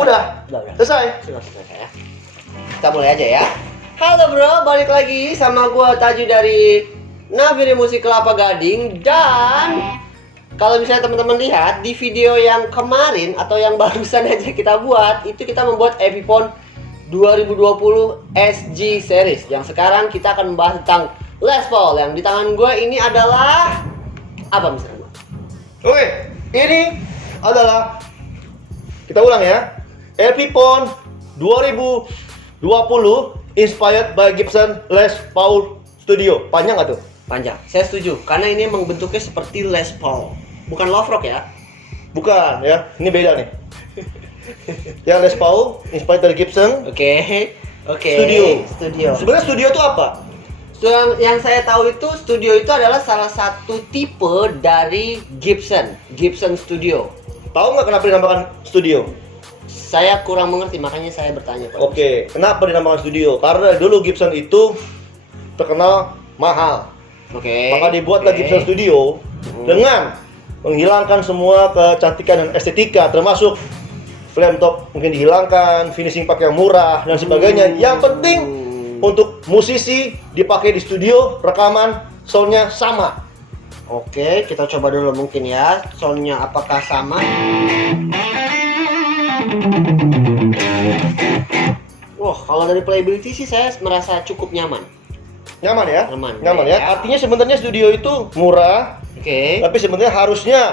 Udah. Udah. Selesai. Sudah selesai ya. Kita mulai aja ya. Halo bro, balik lagi sama gua Taju dari Naviri Musik Kelapa Gading. Dan kalau misalnya teman-teman lihat di video yang kemarin atau yang barusan aja kita buat, itu kita membuat Epiphone 2020 SG series. Yang sekarang kita akan membahas tentang Les Paul. Yang di tangan gue ini adalah apa misalnya? Oke, ini adalah, kita ulang ya, Epiphone 2020 inspired by Gibson Les Paul Studio. Panjang nggak tuh? Panjang. Saya setuju karena ini memang bentuknya seperti Les Paul, bukan Love Rock ya. Bukan ya, ini beda nih. Ya, Les Paul inspired dari Gibson Oke. Studio. Sebenarnya studio itu apa? Yang saya tahu itu studio itu adalah salah satu tipe dari Gibson Studio. Tahu nggak kenapa dinamakan studio? Saya kurang mengerti, makanya saya bertanya Pak. Oke, kenapa dinamakan studio? Karena dulu Gibson itu terkenal mahal. Oke. Maka dibuatlah Oke. Gibson Studio dengan menghilangkan semua kecantikan dan estetika, termasuk flame top mungkin dihilangkan, finishing pack yang murah dan sebagainya. Yang penting untuk musisi dipakai di studio, rekaman, soundnya sama. Oke, kita coba dulu mungkin ya. Soundnya apakah sama? Wah, kalau dari playability sih saya merasa cukup nyaman. Nyaman ya? Nyaman ya. ya. Artinya sebenarnya studio itu murah, Oke. tapi sebenarnya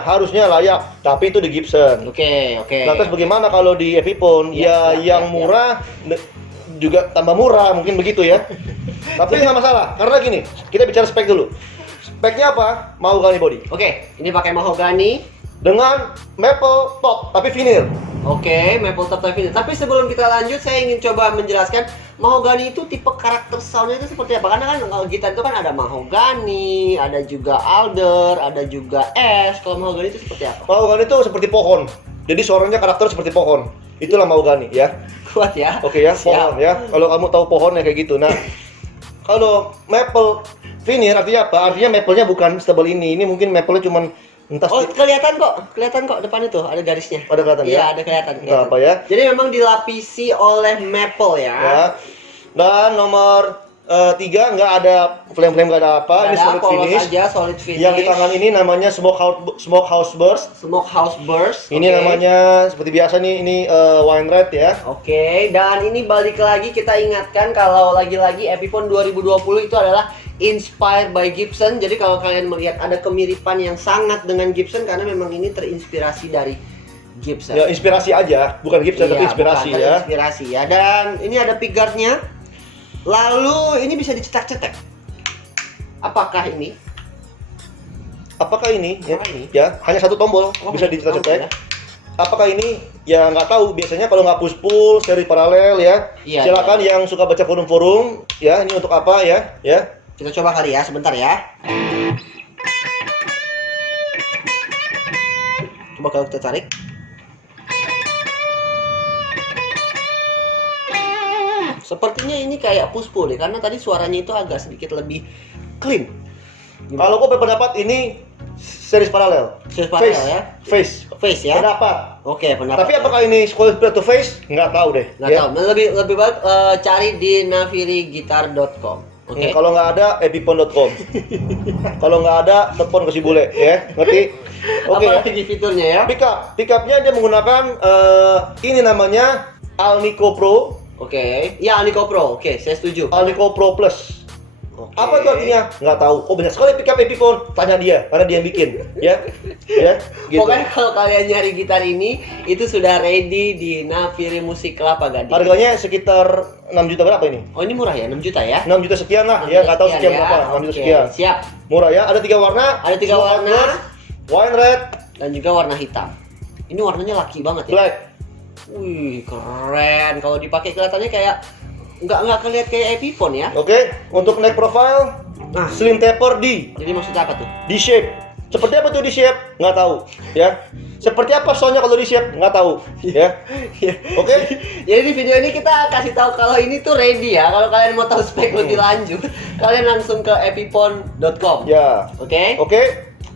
harusnya layak. Tapi itu di Gibson. Oke. Lantas bagaimana kalau di Epiphone? Yang murah juga tambah murah, mungkin begitu ya. Tapi nggak masalah, karena gini, kita bicara spek dulu. Speknya apa? Mahogany body Oke, ini pakai mahogany. dengan maple top, tapi vinyl. Oke, maple top vinyl. Tapi sebelum kita lanjut, saya ingin coba menjelaskan mahogany itu tipe karakter soundnya itu seperti apa? Karena kan kalau gitar itu kan ada mahogany, ada juga alder, ada juga ash. Kalau mahogany itu seperti apa? Mahogany itu seperti pohon, jadi suaranya karakter seperti pohon. Itulah mahogany ya. Kuat ya? Oke ya, Siap. pohon ya. Kalau kamu tahu pohon ya kayak gitu. Nah, kalau maple vinyl artinya apa? Artinya maple-nya bukan setebal ini. Ini mungkin maple-nya cuman entah Oh, kelihatan kok depan itu ada garisnya. Ada kelihatan ya? Iya, ada kelihatan. Entah apa ya. Jadi memang dilapisi oleh maple ya. Ya. Dan nomor 3 nggak ada flame-flame, nggak ada apa. Ini Ada solid polos finish. aja, solid finish. Yang di tangan ini namanya Smokehouse Burst. Smokehouse Burst. Ini oke. namanya seperti biasa nih, ini wine red ya. Oke, dan ini balik lagi kita ingatkan kalau lagi-lagi Epiphone 2020 itu adalah inspired by Gibson. Jadi kalau kalian melihat ada kemiripan yang sangat dengan Gibson karena memang ini terinspirasi dari Gibson. Ya inspirasi aja, bukan Gibson tapi Iya, inspirasi bukan, ya. terinspirasi ya. Dan ini ada pickguardnya. Lalu ini bisa dicetak-cetak. Apakah ini? Apakah ini? Ya, Apakah ini? ya, hanya satu tombol Oh, bisa dicetak-cetak. ya. Apakah ini? Ya nggak tahu. Biasanya kalau nggak push-pull, seri paralel ya. Iya, Silakan iya. yang suka baca forum-forum. Ya, ini untuk apa ya? Ya. Kita coba kali ya, sebentar ya. Coba kalau kita tarik. Sepertinya ini kayak push-pull deh, karena tadi suaranya itu agak sedikit lebih clean. Kalau gue berpendapat ini series paralel. Series paralel Face. ya? Face. Face ya? Pendapat. Oke, pendapat. Tapi apakah ini qualified to face? Nggak tahu deh. Nggak tahu, lebih baik cari di navirigitar.com. Oke. Kalau nggak ada, epiphone.com. Kalau nggak ada, telepon ke si bule, ya, ngerti? Oke. Apa lagi fiturnya ya? Pickupnya dia menggunakan ini namanya Alnico Pro, Oke. Ya, Alnico Pro. Oke, saya setuju. Alnico Pro Plus. Oke. Apa itu artinya? Nggak tahu. Oh banyak sekali pickup Epiphone. Tanya dia, karena dia yang bikin, ya, ya. Gitu. Pokoknya kalau kalian nyari gitar ini, itu sudah ready di Naviri Musik Kelapa Gading. Harganya sekitar 6 juta berapa ini? Oh, ini murah ya? 6 juta ya? 6 juta sekian lah, 6 ya juta nggak tahu sekian ya. berapa. 6 juta Oke, sekian. siap. Murah ya. Ada 3 warna. Ada 3 warna Wine red, dan juga warna hitam. Ini warnanya laki banget ya. black. Wih, keren. Kalau dipakai kelihatannya kayak nggak kelihatan kayak Epiphone ya. Oke, untuk neck profile, Nah, slim taper D. jadi maksudnya apa tuh? D-shape. Seperti apa tuh D-shape? Nggak tahu, ya. Seperti apa soundnya kalau D-shape? Nggak tahu, ya. Oke? Jadi di video ini kita kasih tahu kalau ini tuh ready ya. Kalau kalian mau tahu spek lebih lanjut, kalian langsung ke epiphone.com. Ya. Oke? Oke.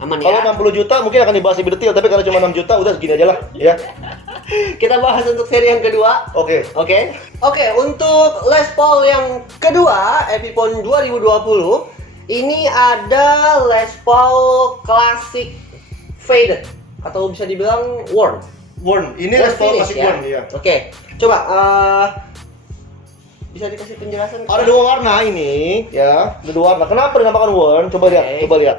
Aman Kalau ya. 60 juta mungkin akan dibahas lebih detail, tapi kalau cuma 6 juta udah segini aja lah, ya. Kita bahas untuk seri yang kedua. Oke. Oke, untuk Les Paul yang kedua, Epiphone 2020, ini ada Les Paul Classic Faded atau bisa dibilang worn. Worn. Ini Les Paul finish, Classic ya. Worn, iya. Oke, coba bisa dikasih penjelasan? Ada dua warna ini, ya. Ada dua warna. Kenapa dinamakan worn? Coba lihat, Oke. coba lihat.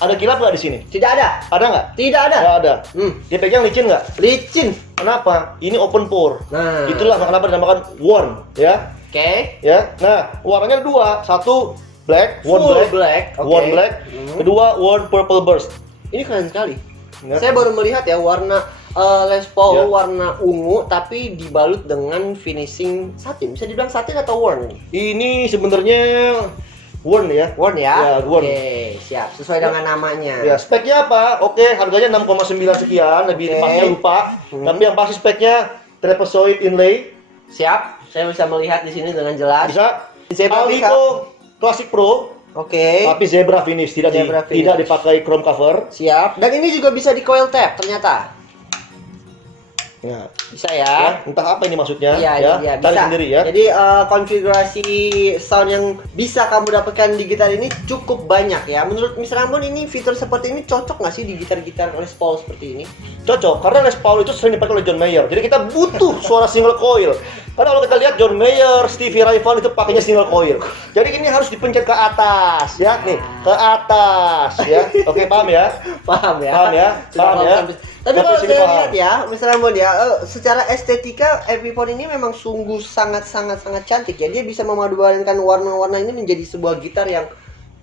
Ada kilap nggak di sini? Tidak ada. Ada nggak? Tidak ada. Nggak ada. Hmm, Dia pegang licin nggak? licin. Kenapa? Ini open pore. Nah. Itulah kenapa dinamakan worn, ya. Oke. Ya. Nah, warnanya ada dua. Satu black, worn Full black, black. Oke. worn black. Hmm. Kedua worn purple burst. Ini keren sekali. Ya. Saya baru melihat ya warna Les Paul Ya. warna ungu tapi dibalut dengan finishing satin. Bisa dibilang satin atau worn ini? Ini sebenarnya worn ya. Worn ya? Ya, worn. Oke, siap. Sesuai dengan namanya. Ya, speknya apa? Oke, harganya 6,9 sekian, lebih Oke. tepatnya lupa. Hmm. Tapi yang pasti speknya trapezoid inlay. Siap. Saya bisa melihat di sini dengan jelas. Bisa. Zebra Alnico Classic Pro, Oke. tapi zebra finish, tidak Zebra finish. tidak dipakai chrome cover. Siap. Dan ini juga bisa di coil tap ternyata. Ya. Bisa Ya, ya. entah apa ini maksudnya, Iya, ya. iya, Cari bisa. sendiri ya. Jadi konfigurasi sound yang bisa kamu dapatkan di gitar ini cukup banyak ya. Menurut Mr. Ambon ini fitur seperti ini cocok nggak sih di gitar-gitar Les Paul seperti ini? Cocok, karena Les Paul itu sering dipakai oleh John Mayer. Jadi kita butuh suara single coil. Karena kalau kita lihat John Mayer, Stevie Ray Vaughan itu pakainya single coil. Jadi ini harus dipencet ke atas, ya. Nih, ke atas, ya. Oke, paham ya? Paham ya? Paham ya? Sudah Paham ya? Tapi Sampai kalau sini saya paham. lihat ya, Mr. Ambon ya, secara estetika Epiphone ini memang sungguh sangat cantik ya. Dia bisa memadupadankan warna-warna ini menjadi sebuah gitar yang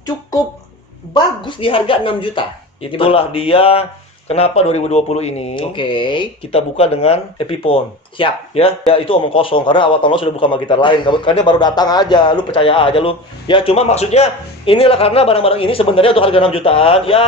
cukup bagus di harga 6 juta. Itulah dia kenapa 2020 ini Oke, kita buka dengan Epiphone. siap. Ya itu omong kosong karena awal tahun lo sudah buka sama gitar lain. Karena dia baru datang aja, lu percaya aja lu. Ya cuma maksudnya inilah karena barang-barang ini sebenarnya untuk harga 6 jutaan. Ya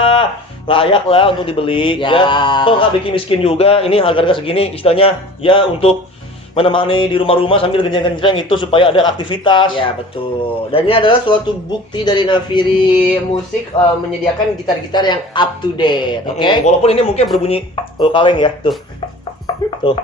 layak lah untuk dibeli. Ya. Kok nggak bikin miskin juga. Ini harga segini istilahnya ya untuk menemani di rumah-rumah sambil genjreng-genjreng itu supaya ada aktivitas. Ya betul. Dan ini adalah suatu bukti dari Naviri Musik menyediakan gitar-gitar yang up to date. Oke. Walaupun ini mungkin berbunyi kaleng ya, tuh. Tuh.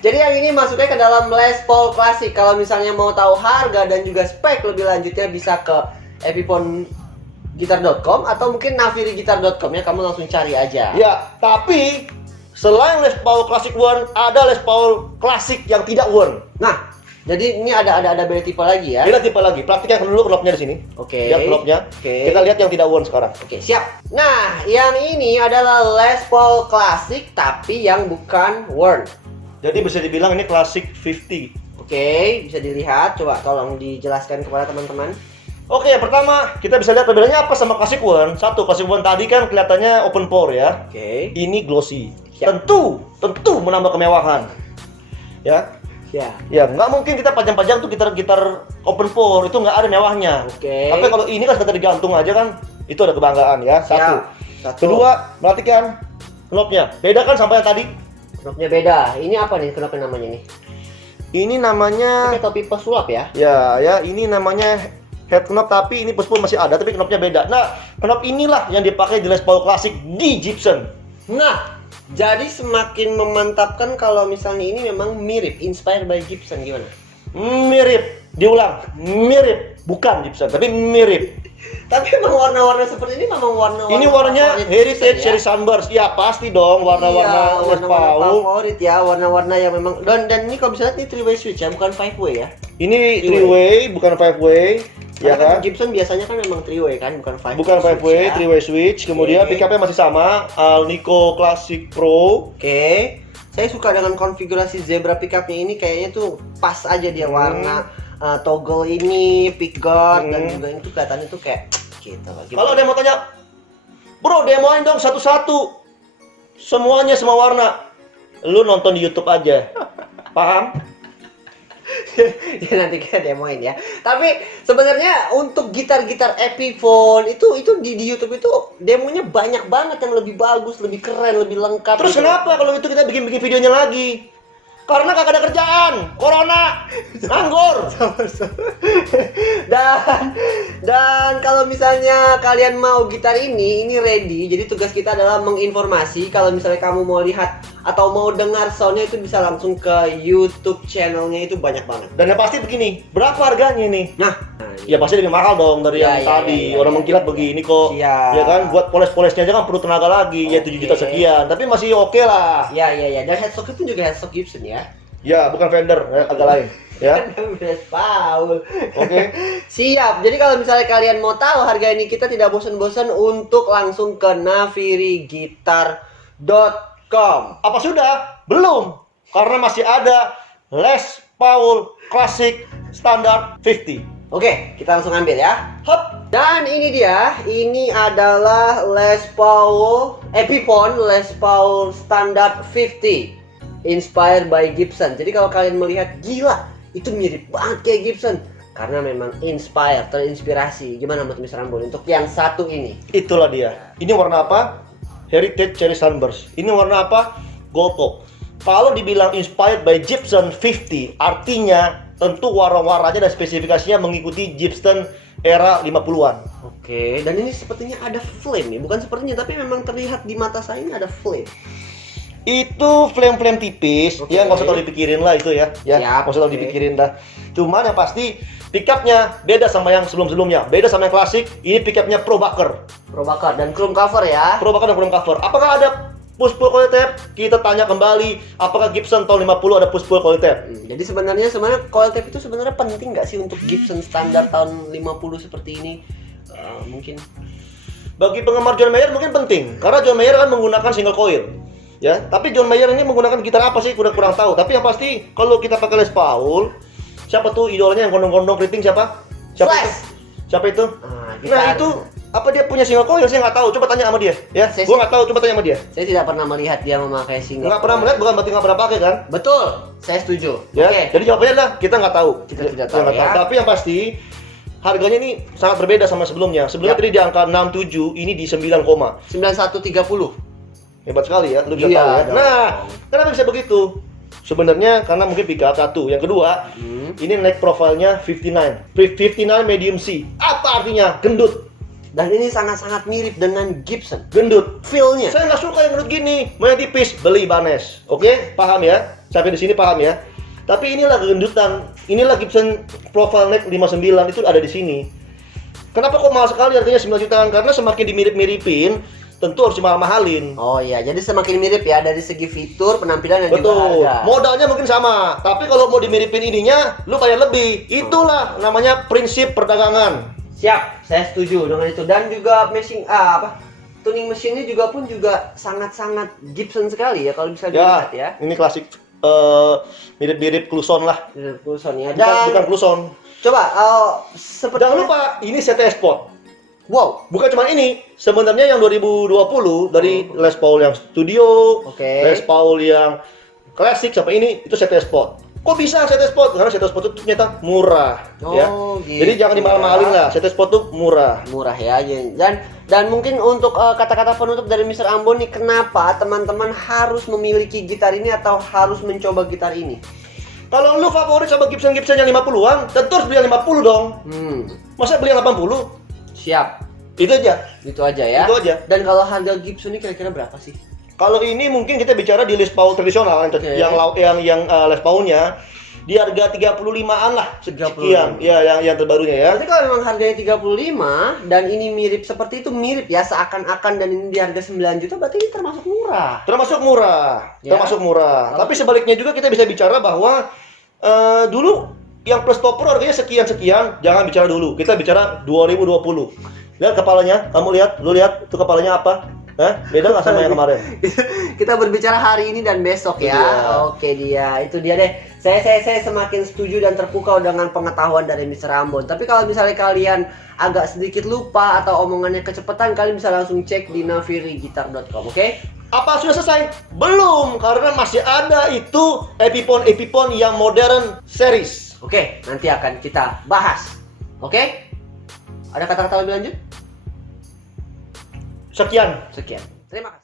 Jadi yang ini masuknya ke dalam Les Paul Classic. Kalau misalnya mau tahu harga dan juga spek lebih lanjutnya bisa ke epiphone-gitar.com atau mungkin navirigitar.com ya. Kamu langsung cari aja. Ya, tapi selain Les Paul Classic Worn, ada Les Paul Classic yang tidak worn. Nah, jadi ini ada beda tipe lagi ya. Kita tipe lagi. Praktikkan dulu knopnya di sini. Oke. Lihat knopnya. Oke. Kita lihat yang tidak worn sekarang. Oke, siap. Nah, yang ini adalah Les Paul Classic tapi yang bukan worn. Jadi bisa dibilang ini Classic 50. Oke, bisa dilihat. Coba tolong dijelaskan kepada teman-teman. Oke, yang pertama kita bisa lihat perbedaannya apa sama Classic Worn. Satu, Classic Worn tadi kan kelihatannya open pore ya. Oke. Ini glossy. Siap. Tentu menambah kemewahan. Ya. Ya. Ya, nggak mungkin kita pajang-pajang tuh gitar-gitar open pore itu nggak ada mewahnya. Oke. Tapi kalau ini kan sekedar digantung aja kan, itu ada kebanggaan ya. Satu. Satu. Kedua, perhatikan knopnya. Beda kan sama yang tadi? Knopnya beda. Ini apa nih knopnya namanya nih? Ini namanya Ini topi pesulap ya? ya ini namanya head knob tapi ini pun masih ada tapi knopnya beda. Nah, knop inilah yang dipakai di Les Paul Classic di Gibson. Nah, jadi semakin memantapkan kalau misalnya ini memang mirip, inspired by Gibson gimana? Mirip, diulang, mirip, bukan Gibson tapi mirip. Tapi memang warna-warna seperti ini memang warna-warna Ini warnanya favorit Heritage Gibson, Sherry Sunburst. Ya pasti dong warna-warna Les warna-warna Paul. favorit ya, warna-warna yang memang dan ini kalau bisa lihat ini 3-way switch ya, bukan 5-way ya. Ini 3-way bukan 5-way. Ya Karena kan? Gibson biasanya kan memang 3-way kan, bukan 5-way. Bukan 5-way, ya. 3-way switch. Kemudian Oke. pickupnya masih sama, Alnico Classic Pro. Oke. Saya suka dengan konfigurasi zebra pickupnya ini kayaknya tuh pas aja dia warna toggle ini, pick guard dan juga ini tuh kelihatannya tuh kayak gitu. Kalau ada yang mau tanya, bro demoin dong satu-satu, semuanya semua warna. Lu nonton di YouTube aja, paham? Ya nanti kita demoin ya. Tapi sebenarnya untuk gitar-gitar Epiphone itu di YouTube itu demonya banyak banget yang lebih bagus, lebih keren, lebih lengkap. Terus gitu. kenapa kalau itu kita bikin videonya lagi? Karena kagak ada kerjaan, corona, nganggur. Dan kalau misalnya kalian mau gitar ini ready. Jadi tugas kita adalah menginformasi. Kalau misalnya kamu mau lihat atau mau dengar soundnya itu bisa langsung ke YouTube channelnya, itu banyak banget. Dan yang pasti begini, berapa harganya nih? Nah, Ya pasti lebih mahal dong dari Ya, yang ya, tadi. ya, ya, Orang ya, mengkilat ya. begini kok. Siap. Ya kan, buat poles-polesnya aja kan perlu tenaga lagi, ya 7 juta Oke. sekian. Tapi masih oke lah. ya. Dan headstocknya pun juga headstock Gibson ya. Ya, bukan Fender, agak lain. Ya, Les Paul. oke. Siap. Jadi kalau misalnya kalian mau tahu harga ini, kita tidak bosan-bosan untuk langsung ke navirigitar.com. Apa sudah? Belum. Karena masih ada Les Paul Classic Standard 50. Oke, kita langsung ambil ya. Hop. Dan ini dia, ini adalah Les Paul Epiphone Les Paul Standard 50 inspired by Gibson. Jadi kalau kalian melihat, gila, itu mirip banget kayak Gibson karena memang terinspirasi. Gimana menurut Mr. Ambon untuk yang satu ini? Itulah dia. Ini warna apa? Heritage Cherry Sunburst. Ini warna apa? Gold Top. Kalau dibilang inspired by Gibson 50, artinya tentu warna-warnanya dan spesifikasinya mengikuti Gibson era 50-an. Oke, dan ini sepertinya ada flame nih. Bukan sepertinya, tapi memang terlihat di mata saya ini ada flame. Itu flame-flame tipis, Oke. ya nggak usah terlalu dipikirin lah itu ya. Ya, Siap, nggak usah terlalu oke. dipikirin dah. Cuman yang pasti pickupnya beda sama yang sebelum-sebelumnya, beda sama yang klasik. Ini pickupnya Pro Bucker, Pro bakar dan chrome cover ya. Pro Bucker dan Chrome Cover. Apakah ada push pull coil tab? Kita tanya kembali, apakah Gibson tahun 50 ada push pull coil tab? Jadi sebenarnya coil tape itu sebenarnya penting nggak sih untuk Gibson standar tahun 50 seperti ini? Mungkin. Bagi penggemar John Mayer mungkin penting, karena John Mayer kan menggunakan single coil. Ya, tapi John Mayer ini menggunakan gitar apa sih? Kurang tahu. Tapi yang pasti kalau kita pakai Les Paul, siapa tuh idolanya yang gondong-gondong keriting siapa? Siapa Flash. itu? Siapa itu? Ah, Nah gitar. itu apa dia punya single coil? Saya nggak tahu. Coba tanya sama dia. Ya, Saya- gua nggak tahu. Coba tanya sama dia. Saya tidak pernah melihat dia memakai single. Nggak pernah melihat bukan berarti nggak pernah pakai kan? Betul, saya setuju. Ya. Oke. Jadi jawabannya adalah kita nggak tahu. Kita tidak tahu, nggak ya. Tapi yang pasti harganya ini sangat berbeda sama sebelumnya. Sebelumnya Ya. tadi di angka 67, ini di 9, 9130. hebat sekali ya. Lu bisa Iya tahu ya. dong. Nah, kenapa bisa begitu? Sebenarnya karena mungkin pickup satu. Yang kedua, ini neck profile-nya 59. 59 medium C. Apa artinya? Gendut. Dan ini sangat-sangat mirip dengan Gibson. Gendut. Feel-nya. Saya nggak suka yang gendut gini. Mau yang tipis, beli Ibanez. Oke, paham ya? Sampai di sini paham ya? Tapi inilah kegendutan. Inilah Gibson profile neck 59 itu ada di sini. Kenapa kok mahal sekali harganya 9 jutaan? Karena semakin dimirip-miripin, tentu harus dimahal-mahalin. Oh iya, jadi semakin mirip ya dari segi fitur, penampilan dan juga Betul. harga. Modalnya mungkin sama, tapi kalau mau dimiripin ininya, lu bayar lebih. Itulah namanya prinsip perdagangan. Siap, saya setuju dengan itu. Dan juga tuning mesinnya juga sangat-sangat Gibson sekali ya kalau bisa dilihat ya. Ini klasik mirip-mirip Kluson lah. Pulson ya. Bukan Kluson. Coba seperti Jangan lupa, ini CTS Sport. wow. Bukan cuma ini, sebenarnya yang 2020 dari Les Paul yang studio, Oke. Les Paul yang klasik sampai ini itu CTS Sport. Kok bisa CTS Sport? Karena CTS Sport itu ternyata murah, ya. Oh, gitu. Jadi jangan dimahal-mahalin lah. CTS Sport tuh murah. Murah ya. Dan mungkin untuk kata-kata penutup dari Mr. Ambon nih, kenapa teman-teman harus memiliki gitar ini atau harus mencoba gitar ini? Kalau lu favorit sama Gibson yang 50-an, tentu harus beli yang 50 dong. Masa beli yang 80? Siap. Itu aja. Gitu aja ya. Itu aja. Dan kalau harga Gibson ini kira-kira berapa sih? Kalau ini mungkin kita bicara di Les Paul tradisional Oke. yang Les Paulnya di harga 35-an lah sekian. Ya, yang terbarunya ya. Berarti kalau memang harganya 35 dan ini mirip seperti itu, mirip ya seakan-akan, dan ini di harga 9 juta, berarti ini termasuk murah. Termasuk murah. Ya. Termasuk murah. Kalau- Tapi sebaliknya juga kita bisa bicara bahwa dulu yang plus topper harganya sekian-sekian, jangan bicara dulu. Kita bicara 2020. Lihat kepalanya, kamu lihat, lu lihat itu kepalanya apa? Beda nggak sama yang kemarin? Kita berbicara hari ini dan besok ya. Iya. Oke itu dia deh. Saya semakin setuju dan terpukau dengan pengetahuan dari Mr. Ambon. Tapi kalau misalnya kalian agak sedikit lupa atau omongannya kecepatan, kalian bisa langsung cek di navirigitar.com, oke? Apa sudah selesai? Belum, karena masih ada itu Epiphone yang modern series. Oke, nanti akan kita bahas. Oke? Ada kata-kata lebih lanjut? Sekian. Sekian. Terima kasih.